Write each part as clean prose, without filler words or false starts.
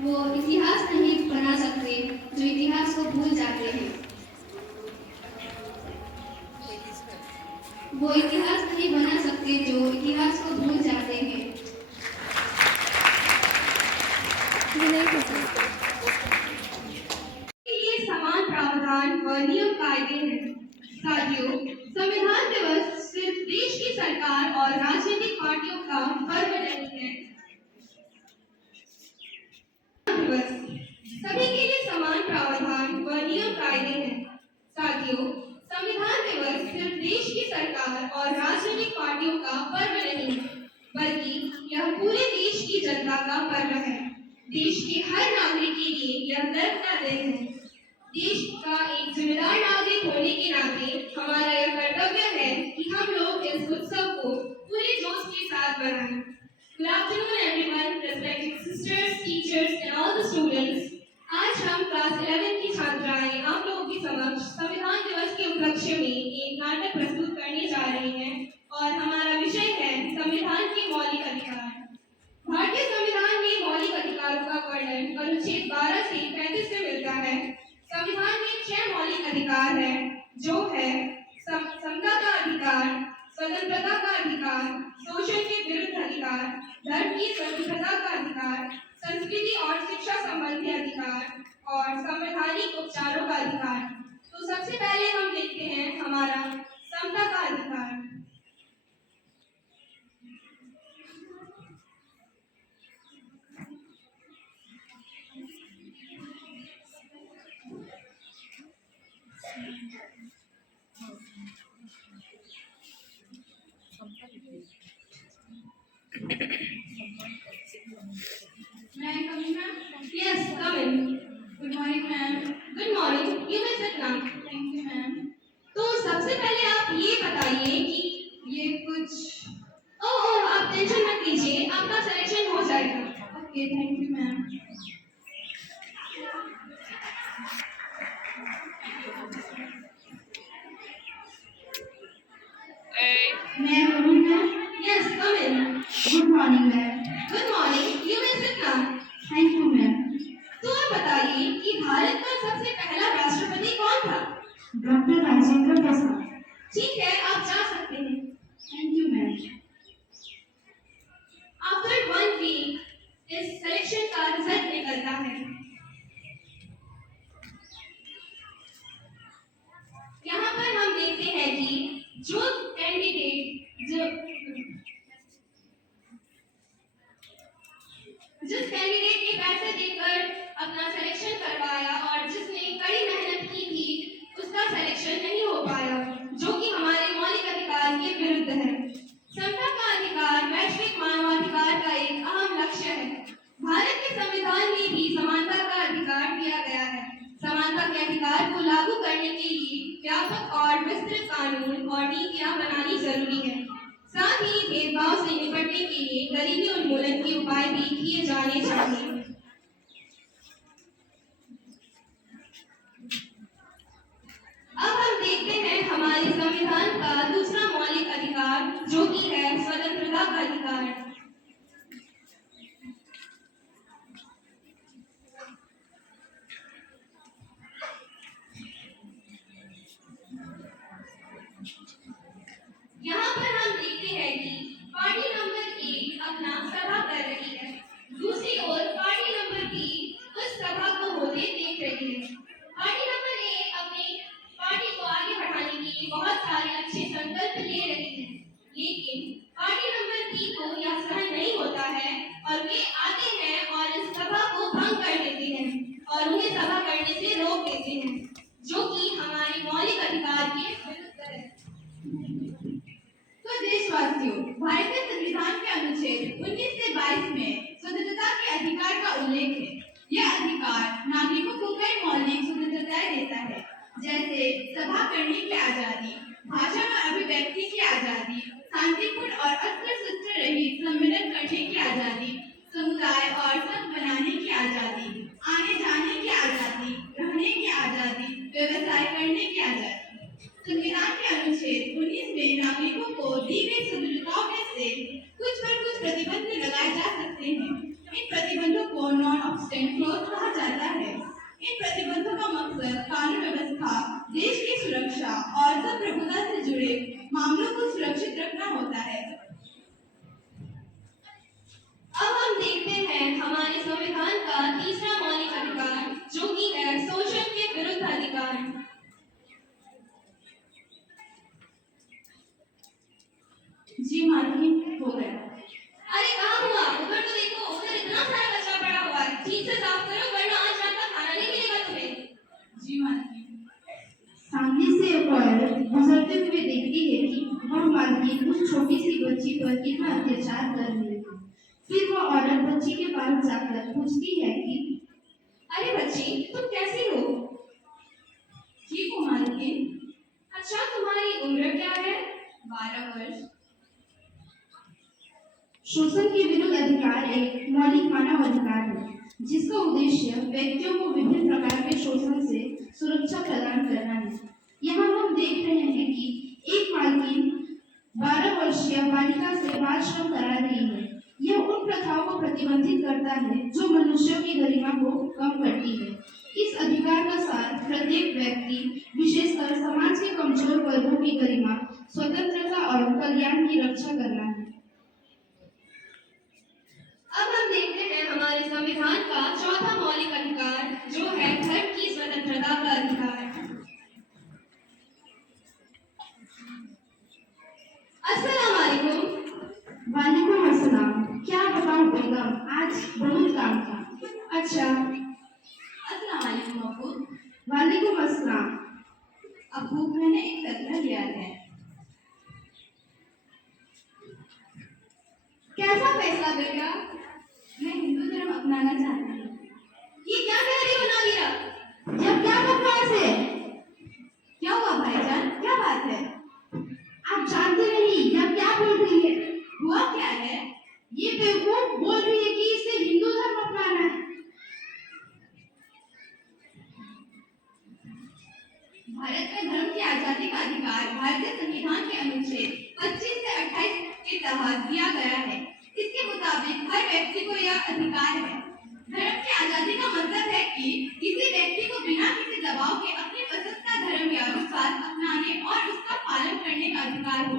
वो इतिहास नहीं बना सकते जो इतिहास को भूल जाते हैं। वो इतिहास नहीं बना सकते जो इतिहास को भूल जाते हैं। ये समान प्रावधान व नियम कायदे हैं। साथियों, संविधान दिवस सिर्फ देश की सरकार और राजनीतिक पार्टियों का पर्व नहीं है। दिवस सभी के लिए समान प्रावधान व नियम कायदे हैं। साथियों, संविधान दिवस सिर्फ देश की सरकार और राजनीतिक पार्टियों का पर्व नहीं है, बल्कि यह पूरे देश की जनता का पर्व है। देश के हर नागरिक के लिए यह गर्व का दिन है। देश का एक जिम्मेदार नागरिक होने के नाते हमारा यह कर्तव्य है कि हम लोग इस उत्सव को पूरे जोश के साथ मनाएं। Good afternoon everyone, respected sisters, teachers and all the students. आज हम क्लास 11 की छात्राएं आप लोगों के समक्ष संविधान दिवस के उपलक्ष्य में एक नाटक प्रस्तुत करने जा रहे हैं और हमारा विषय है संविधान के मौलिक अधिकार। भारतीय संविधान में मौलिक अधिकारों का वर्णन अनुच्छेद 12 से 35 में मिलता है। संविधान में 6 मौलिक अधिकार हैं, जो है समता का अधिकार, स्वतंत्रता का अधिकार, शोषण के विरुद्ध अधिकार, धर्म की स्वतंत्रता का अधिकार, संस्कृति और शिक्षा संबंधी अधिकार और संवैधानिक उपचारों का अधिकार। तो सबसे पहले हम देखते हैं हमारा समता का अधिकार। May I come in, ma'am? Yes, come in. Good morning, ma'am. Good morning. You may sit now. Thank you, ma'am. तो सबसे पहले आप ये बताइए कि ये कुछ आप टेंशन मत लीजिए, आपका सिलेक्शन हो जाएगा। Okay, thank you ma'am. May I come in, ma'am? Yes, come in. Good morning, ma'am. Good morning. You may sit now. Thank you, ma'am. तो आप बताइए कि भारत का सबसे पहला राष्ट्रपति कौन था? डॉक्टर राजेंद्र प्रसाद। ठीक है, आप जा सकते हैं। Thank you, ma'am. After 1 week, इस सिलेक्शन का रिजल्ट निकलता है। यहाँ पर हम देखते हैं कि जो कैंडिडेट जिस कैंडिडेट ने पैसे देकर अपना सिलेक्शन करवाया और जिसने कड़ी मेहनत की थी, उसका सिलेक्शन नहीं हो पाया, जो कि हमारे मौलिक अधिकार के विरुद्ध है। समता का अधिकार वैश्विक मानवाधिकार का एक अहम लक्ष्य है। भारत के संविधान में भी समानता का अधिकार दिया गया है। समानता के अधिकार को लागू करने के लिए व्यापक और विस्तृत कानून और नीतियां बनानी जरूरी है। साथ ही भेदभाव से निपटने के लिए गरीबी उन्मूलन के उपाय भी किए जाने चाहिए। अब हम देखते हैं हमारे संविधान का दूसरा मौलिक अधिकार, जो कि है स्वतंत्रता का अधिकार। यहाँ पर हम देखते हैं कि पार्टी नंबर 1 अपना सभा कर रही है, दूसरी ओर पार्टी नंबर 3 उस सभा को होते देख रही है। पार्टी नंबर 1 अपनी पार्टी को आगे बढ़ाने के लिए बहुत सारे अच्छे संकल्प ले रही है, लेकिन पार्टी नंबर 3 को यह सहन नहीं होता है और वे आते हैं और इस सभा को भंग कर देते हैं और उन्हें सभा करने से रोक देते हैं, जो कि हमारे मौलिक अधिकार के विरुद्ध है। तो देशवासियों, भारतीय संविधान के अनुच्छेद 19 से 22 में स्वतंत्रता के अधिकार का उल्लेख है। यह अधिकार नागरिकों को कई मौलिक स्वतंत्रताएं देता है, जैसे सभा करने की आजादी, भाषण और अभिव्यक्ति की आजादी, शांतिपूर्ण और अस्त्र शस्त्र रहित सम्मेलन करने की आजादी, समुदाय और संघ बनाने की आजादी, आने जाने की आजादी, रहने की आजादी, व्यवसाय करने की आजादी। संविधान के अनुच्छेद संसद, कानून व्यवस्था, देश की सुरक्षा और संप्रभुता से जुड़े मामलों को सुरक्षित रखना होता है। अब हम देखते हैं हमारे संविधान का तीसरा मौलिक अधिकार, जो कि है शोषण के विरुद्ध अधिकार। जी मालकिन, हो गया। अरे कहाँ हुआ? ऊपर तो देखो, उधर इतना सारा कचरा पड़ा हुआ है। ठीक से साफ करो वरना आज रात का खाना नहीं मिलेगा तुम्हें। जी मालकिन। सामने से एक औरत गुजरते हुए देखती है कि वह मालकिन उस छोटी सी बच्ची पर कितना अत्याचार कर रही है। फिर वह औरत बच्ची के पास जाकर पूछती है कि अरे बच्ची, तुम कैसी हो? ठीक हो मालकिन। अच्छा, तुम्हारी उम्र क्या है? 12 वर्ष। शोषण के विरुद्ध अधिकार एक मौलिक मानव अधिकार है, जिसका उद्देश्य व्यक्तियों को विभिन्न प्रकार के शोषण से सुरक्षा प्रदान करना है। यहाँ हम देख रहे हैं कि एक मालकिन 12 वर्षीय बालिका से बाल श्रम करा रही है। यह उन प्रथाओं को प्रतिबंधित करता है जो मनुष्यों की गरिमा को कम करती है। इस अधिकार का सार प्रत्येक व्यक्ति, विशेषकर समाज के कमजोर वर्गों की गरिमा, स्वतंत्रता और कल्याण की रक्षा करना है। अब हम देखते हैं हमारे संविधान का चौथा मौलिक अधिकार, जो है धर्म की स्वतंत्रता का अधिकार। अस्सलाम वालेकुम। वालेकुम अस्सलाम। क्या बताऊं बेगम, आज बहुत काम था। अच्छा, अस्सलाम वालेकुम अब्बू। वालेकुम अस्सलाम। अब्बू, मैंने एक फैसला लिया है। कैसा फैसला बेटा? मैं हिंदू धर्म अपनाना चाहती हूँ। ये क्या कह रही हो नादिरा? जब क्या बकवास है? क्या हुआ भाईजान, क्या बात है? आप जानते नहीं यह क्या बोल रही है? हुआ क्या है? ये बेवकूफ बोल रही है कि इसे हिंदू धर्म अपनाना है। भारत में धर्म की आजादी का अधिकार भारतीय संविधान के अनुच्छेद 25 से 28 के तहत दिया गया है। इसके मुताबिक हर व्यक्ति को यह अधिकार है। धर्म की आजादी का मतलब है कि किसी व्यक्ति को बिना किसी दबाव के अपनी पसंद का धर्म या विश्वास अपनाने और उसका पालन करने का अधिकार हो।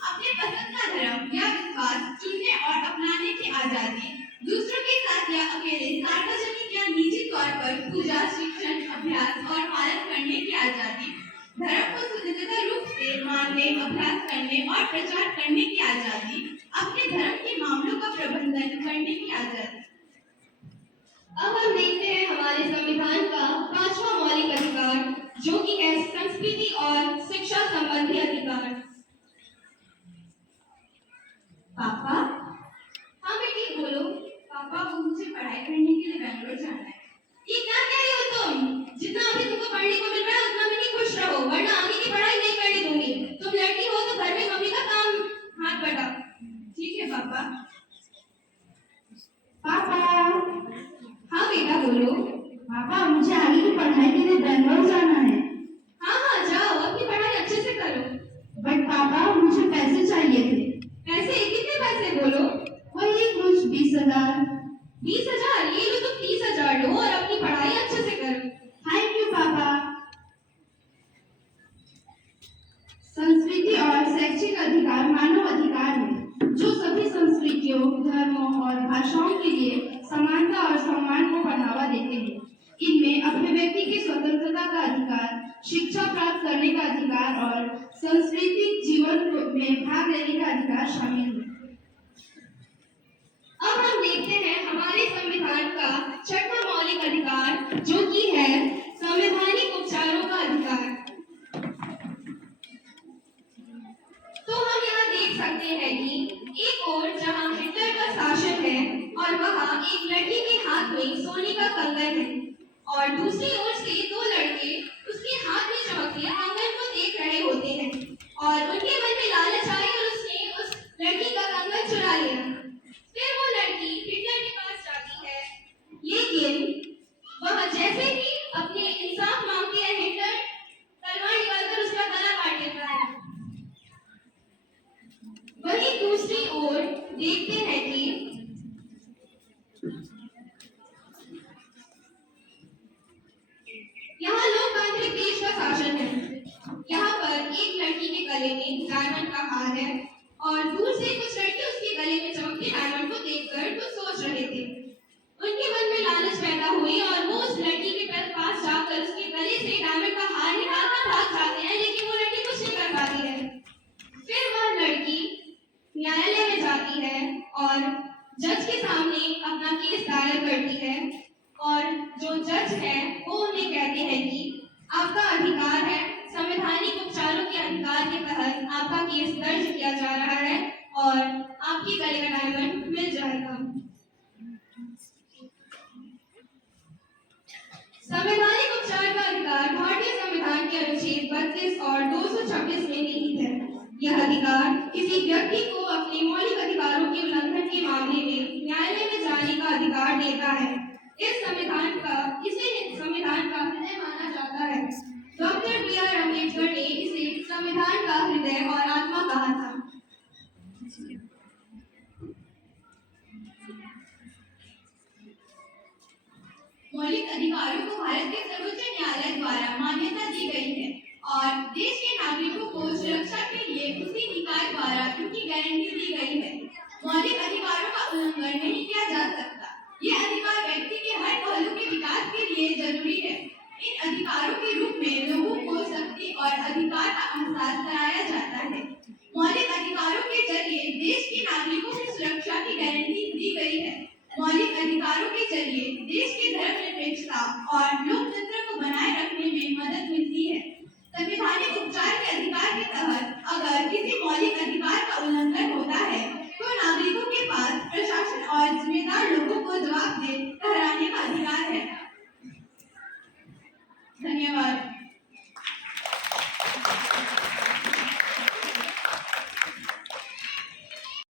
अपने पसंद का धर्म या विश्वास चुनने और अपनाने की आजादी, दूसरों के साथ या अकेले सार्वजनिक या निजी तौर पर पूजा, शिक्षण, अभ्यास और पालन करने की आजादी, धर्म को स्वतंत्र रूप से मानने, अभ्यास करने और प्रचार करने की आजादी, अपने धर्म के मामलों का प्रबंधन करने की आजादी। अब हम देखते हैं हमारे संविधान का पांचवा मौलिक अधिकार, जो कि है संस्कृति और शिक्षा संबंधी अधिकार। पापा, हाँ बेटी, बोलो। पापा, वो मुझे पढ़ाई करने के लिए बेंगलोर जाना है। ये क्या कह रही हो तुम? जितना अभी तुमको पढ़ने को मिल रहा है उतना में ही खुश रहो, वरना आगे की पढ़ाई नहीं करने दूंगी। तुम लड़की हो तो घर में मम्मी का काम हाथ बटा। ठीक है पापा। पापा, हाँ बेटा, बोलो। पापा मुझे आगे की पढ़ाई के लिए बेंगलोर जाना है। हाँ हाँ, जाओ, अपनी पढ़ाई अच्छे से करो। बट पापा मुझे पैसे चाहिए थे। पैसे? कितने पैसे बोलो? वही कुछ 20,000। 20,000? ये लो, तुम 30,000 लो और अपनी पढ़ाई अच्छे से करो। थैंक यू पापा। संस्कृति और शैक्षिक अधिकार मानव अधिकार है, जो सभी संस्कृतियों, धर्मों और भाषाओं के लिए समानता और सम्मान को बढ़ावा देते हैं। इनमें अभिव्यक्ति की स्वतंत्रता का अधिकार, शिक्षा प्राप्त करने का अधिकार और सांस्कृतिक जीवन में भाग लेने का अधिकार शामिल है। अब हम देखते हैं हमारे संविधान का छठवां मौलिक अधिकार, जो कि है संवैधानिक उपचारों का अधिकार। तो हम यहाँ देख सकते हैं कि एक ओर जहाँ हिटलर का शासन है और वहाँ एक लड़की के हाथ में सोने का कंगन है, और दूसरी ओर से दो लड़के उसके हाथ में चमकते कंगन को देख रहे होते हैं, और उनके मन में लालच आई और उसने उस लड़की का कंगन चुरा लिया। फिर वो लड़की हिटलर के पास जाती है, लेकिन वह जैसे ही अपने इंसाफ मांगती है, हिटलर तलवार निकालकर उसका गला काट देता है। वहीं दूसरी ओर देखते हैं कि यहाँ लोग का शासन है। यहाँ पर एक लड़की के गले में डायमंड का हार है और दूर से कुछ लड़के उसके गले में चमकते डायमंड को देखकर कुछ सोच रहे थे। उनके मन में लालच पैदा हुई और वो उस लड़की के पास जाकर उसके गले से डायमंड का हार निकालकर भाग जाते हैं, लेकिन वो लड़की कुछ नहीं कर पाती है। फिर वह लड़की न्यायालय में जाती है और जज के सामने अपना केस दायर करती है और जो जज है वो उन्हें कहते हैं कि आपका अधिकार है, संवैधानिक उपचारों के अधिकार के तहत आपका केस दर्ज किया जा रहा है और आपके गले का डायमंड मिल जाएगा। संवैधानिक उपचार का अधिकार भारतीय संविधान के अनुच्छेद 32 और 226 में निहित है। यह अधिकार किसी व्यक्ति को अपने मौलिक अधिकारों के उल्लंघन के मामले में न्यायालय में जाने का अधिकार देता है। इसे संविधान का हृदय माना जाता है। Doctor B R. अम्बेडकर ने इसे संविधान का हृदय और आत्मा कहा था। मौलिक अधिकारों को भारत के सर्वोच्च न्यायालय द्वारा मान्यता दी गई है और देश के नागरिकों को सुरक्षा के लिए उसी निकाय द्वारा इनकी गारंटी दी गई है। मौलिक अधिकारों का उल्लंघन नहीं किया जा सकता। ये अधिकार व्यक्ति के हर पहलू के विकास के लिए जरूरी है। इन अधिकारों के रूप में लोगों को शक्ति और अधिकार का एहसास कराया जाता है। मौलिक अधिकारों के जरिए देश के नागरिकों की सुरक्षा की गारंटी दी गई है। मौलिक अधिकारों के जरिए देश की धर्मनिरपेक्षता और लोकतंत्र को बनाए रखने में मदद मिलती है। संवैधानिक उपचार के अधिकार के तहत अगर किसी मौलिक अधिकार का उल्लंघन होता है